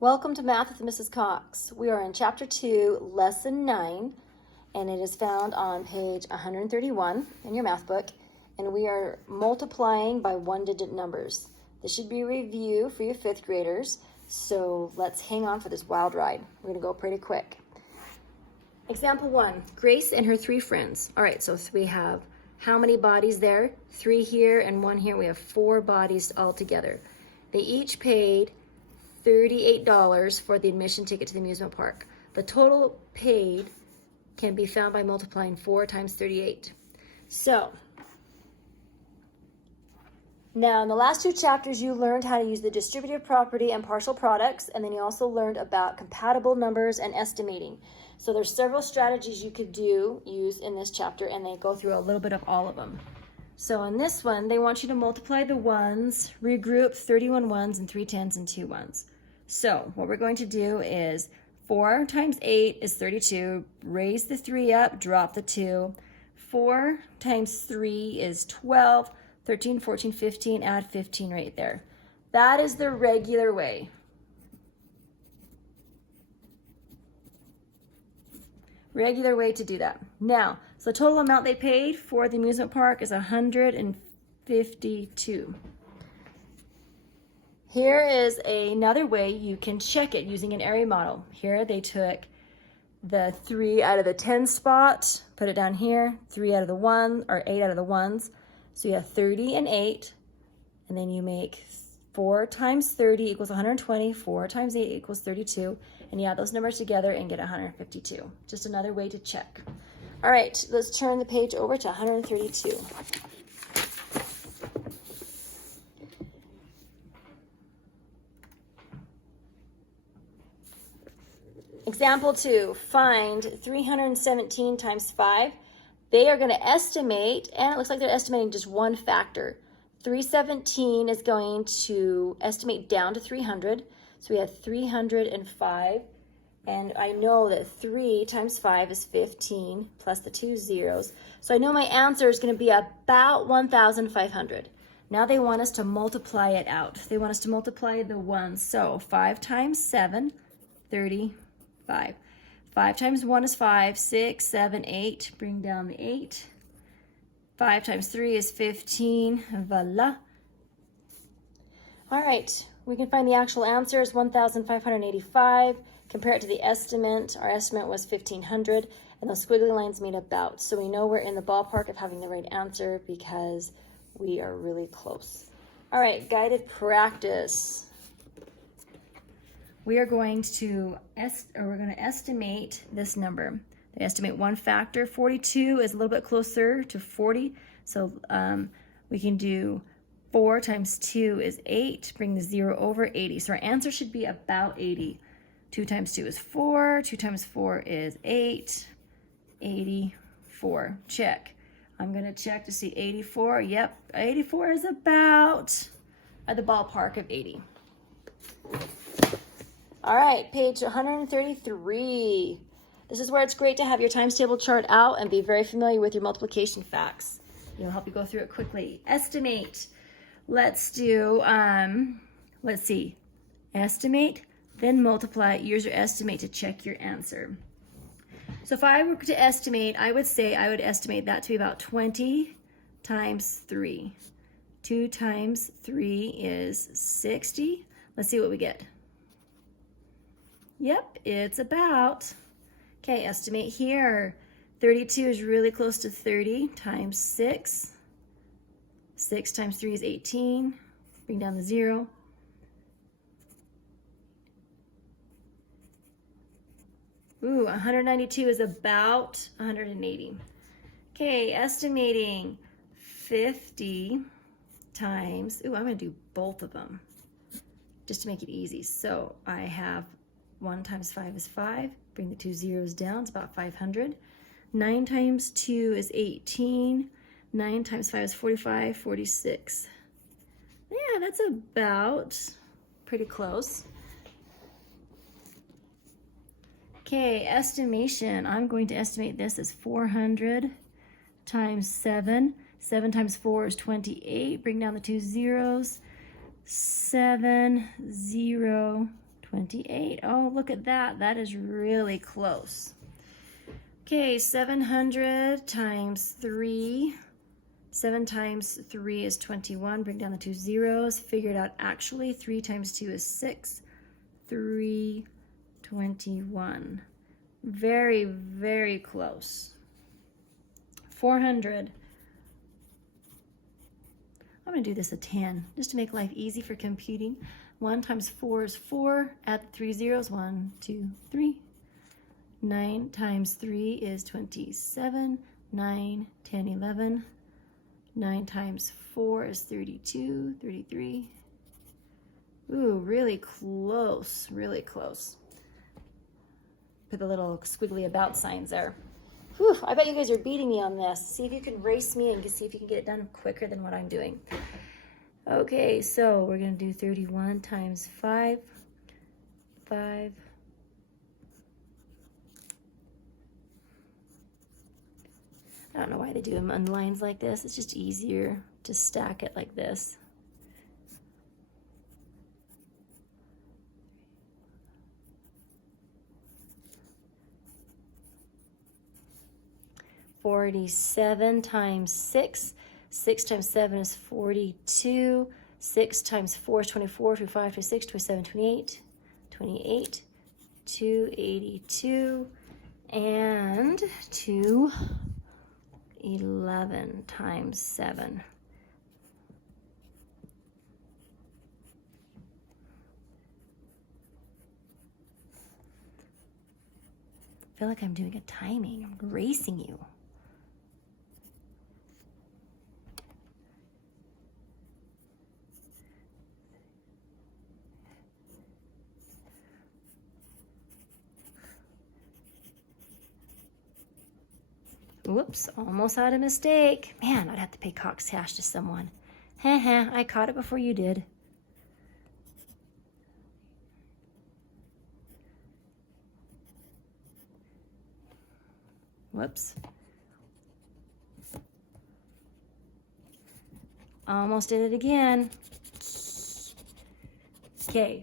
Welcome to Math with Mrs. Cox. We are in Chapter 2, Lesson 9, and it is found on page 131 in your math book, and we are multiplying by one-digit numbers. This should be a review for your fifth graders, so let's hang on for this wild ride. We're going to go pretty quick. Example 1, Grace and her 3 friends. All right, so we have how many bodies there? 3 here and 1 here. We have 4 bodies altogether. They each paid $38 for the admission ticket to the amusement park. The total paid can be found by multiplying 4 times 38. So, now in the last 2 chapters you learned how to use the distributive property and partial products, and then you also learned about compatible numbers and estimating. So there's several strategies you could use in this chapter, and they go through a little bit of all of them. So in this one, they want you to multiply the ones, regroup 31 ones and 3 tens and 2 ones. So what we're going to do is 4 times 8 is 32. Raise the 3 up, drop the 2. 4 times 3 is 12. 13, 14, 15, add 15 right there. That is the regular way. Regular way to do that. Now, so the total amount they paid for the amusement park is $152. Here is another way you can check it using an area model. Here they took the 3 out of the 10 spot, put it down here, 3 out of the 1, or 8 out of the 1s. So you have 30 and 8, and then you make 4 times 30 equals 120, 4 times 8 equals 32, and you add those numbers together and get 152. Just another way to check. All right, let's turn the page over to 132. Example 2, find 317 times 5. They are going to estimate, and it looks like they're estimating just one factor. 317 is going to estimate down to 300. So we have 305. And I know that 3 times 5 is 15 plus the 2 zeros. So I know my answer is going to be about 1,500. Now they want us to multiply it out. They want us to multiply the ones. So 5 times 7, 35. 5 times 1 is 5, 6, 7, 8. Bring down the 8. 5 times 3 is 15. Voila. All right, we can find the actual answer is 1,585. Compare it to the estimate. Our estimate was 1,500, and those squiggly lines mean about. So we know we're in the ballpark of having the right answer because we are really close. All right, guided practice. We are going to estimate this number. They estimate one factor. 42 is a little bit closer to 40, so we can do 4 times 2 is 8. Bring the 0 over 80. So our answer should be about 80. 2 times 2 is 4. 2 times 4 is 8. 84. Check. I'm going to check to see 84. Yep, 84 is about at the ballpark of 80. All right, page 133. This is where it's great to have your times table chart out and be very familiar with your multiplication facts. It'll help you go through it quickly. Estimate. Let's do, let's see. Estimate, then multiply. Use your estimate to check your answer. So if I were to estimate, I would say I would estimate that to be about 20 times 3. 2 times 3 is 60. Let's see what we get. Yep, it's about. Okay, estimate here. 32 is really close to 30 times 6. 6 times 3 is 18. Bring down the 0. Ooh, 192 is about 180. Okay, estimating 50 times, ooh, I'm going to do both of them just to make it easy. So I have 1 times 5 is 5. Bring the 2 zeros down. It's about 500. 9 times 2 is 18. 9 times 5 is 45. 46. Yeah, that's about pretty close. Okay, estimation. I'm going to estimate this as 400 times 7. 7 times 4 is 28. Bring down the 2 zeros. 7, 0, 28. Oh, look at that. That is really close. Okay, 700 times 3. 7 times 3 is 21. Bring down the 2 zeros. Figure it out actually. 3 times 2 is 6. 321. Very, very close. 400. I'm going to do this a 10 just to make life easy for computing. 1 times 4 is 4. Add the 3 zeros. 1, 2, 3. 9 times 3 is 27. 9, 10, 11. 9 times 4 is 32. 33. Ooh, really close. Really close. Put the little squiggly about signs there. Whew, I bet you guys are beating me on this. See if you can race me and see if you can get it done quicker than what I'm doing. Okay, so we're going to do 31 times 5. 5. I don't know why they do them on lines like this. It's just easier to stack it like this. $47 times 6. 6 times 7 is 42. 6 times 4 is 24. 25, 26, 27, 28. 28. 282. And 211 times 7. I feel like I'm doing a timing. I'm racing you. Whoops, almost had a mistake. Man, I'd have to pay Cox cash to someone. Heh, I caught it before you did. Whoops. Almost did it again. Okay,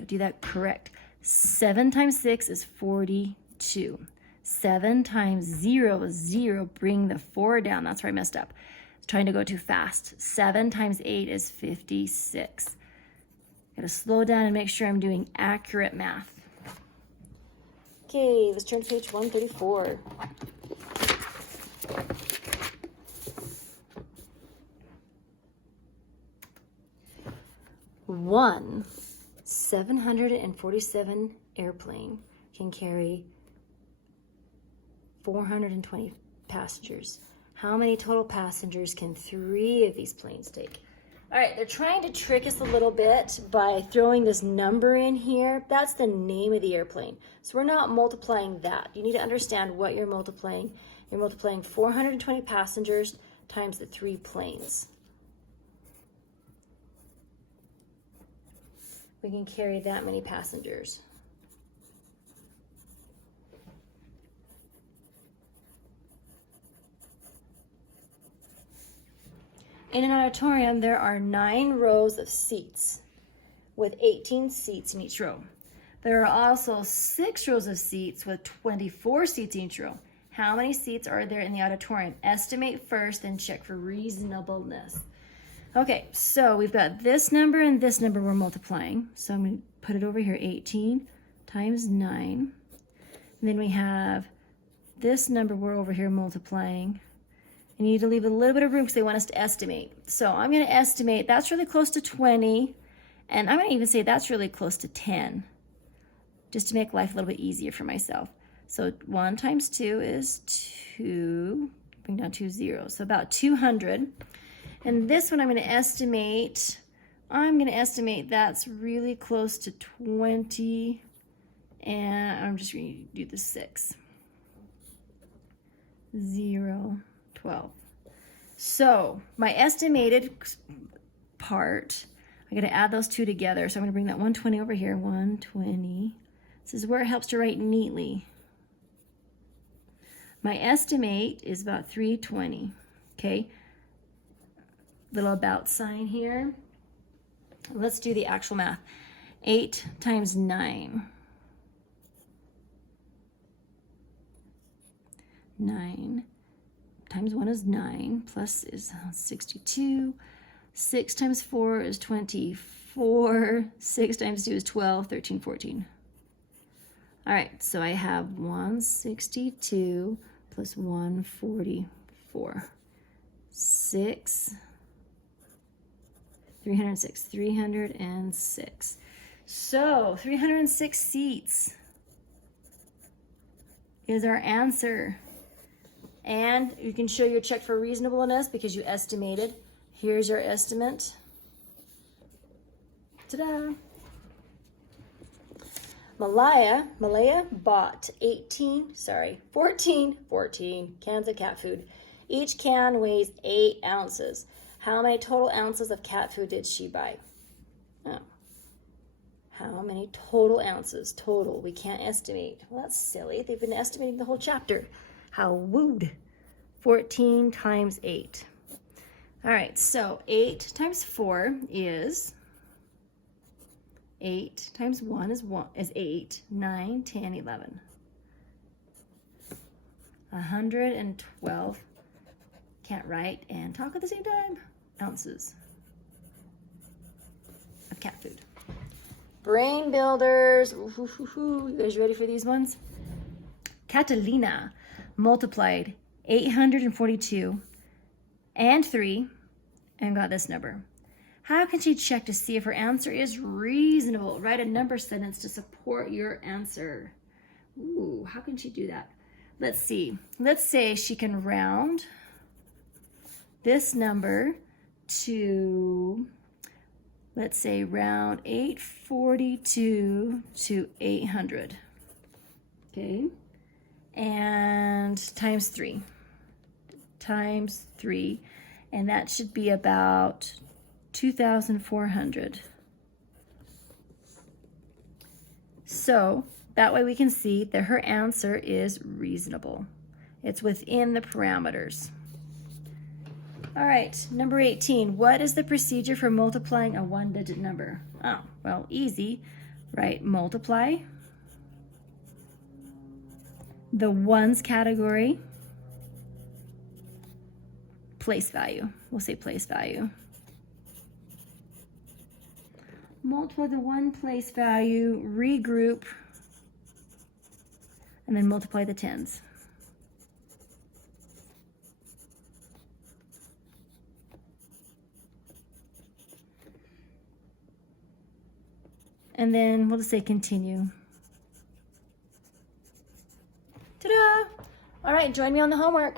I'll do that correct. 7 times 6 is 42. 7 times 0 is 0. Bring the 4 down. That's where I messed up. I was trying to go too fast. 7 times 8 is 56. Gotta slow down and make sure I'm doing accurate math. Okay, let's turn to page 134. One 747 airplane can carry 420 passengers. How many total passengers can 3 of these planes take? All right, they're trying to trick us a little bit by throwing this number in here. That's the name of the airplane. So we're not multiplying that. You need to understand what you're multiplying. You're multiplying 420 passengers times the 3 planes. We can carry that many passengers. In an auditorium, there are 9 rows of seats with 18 seats in each row. There are also 6 rows of seats with 24 seats in each row. How many seats are there in the auditorium? Estimate first, then check for reasonableness. Okay, so we've got this number and this number we're multiplying. So I'm going to put it over here, 18 times 9. And then we have this number we're over here multiplying. You need to leave a little bit of room because they want us to estimate. So I'm going to estimate that's really close to 20. And I'm going to even say that's really close to 10. Just to make life a little bit easier for myself. So 1 times 2 is 2. Bring down 2 zeros. So about 200. And this one I'm going to estimate that's really close to 20. And I'm just going to do the 6. 0. 12. So my estimated part, I'm going to add those 2 together. So I'm going to bring that 120 over here. 120. This is where it helps to write neatly. My estimate is about 320. Okay. Little about sign here. Let's do the actual math. 8 times 9. 9 times 1 is 9, plus is 62. 6 times 4 is 24. 6 times 2 is 12, 13, 14. All right, so I have 162 plus 144. 306. So 306 seats is our answer. And you can show your check for reasonableness because you estimated. Here's your estimate. Ta-da! Malaya bought 14 cans of cat food. Each can weighs 8 ounces. How many total ounces of cat food did she buy? Oh. How many total ounces? Total. We can't estimate. Well, that's silly. They've been estimating the whole chapter. How wooed. 14 times 8. All right, so 8 times 4 is 8 times 1 is 8, 9, 10, 11. 112, can't write and talk at the same time, ounces of cat food. Brain builders. You guys ready for these ones? Catalina multiplied 842 and 3 and got this number. How can she check to see if her answer is reasonable? Write a number sentence to support your answer. Ooh, how can she do that? Let's see. Let's say she can round this number to, let's say, round 842 to 800. Okay. And times 3. And that should be about 2,400. So that way we can see that her answer is reasonable. It's within the parameters. All right, number 18. What is the procedure for multiplying a one-digit number? Oh, well, easy, right? Multiply the ones category, place value. We'll say place value. Multiply the one place value, regroup, and then multiply the tens. And then we'll just say continue. Ta-da! All right, join me on the homework.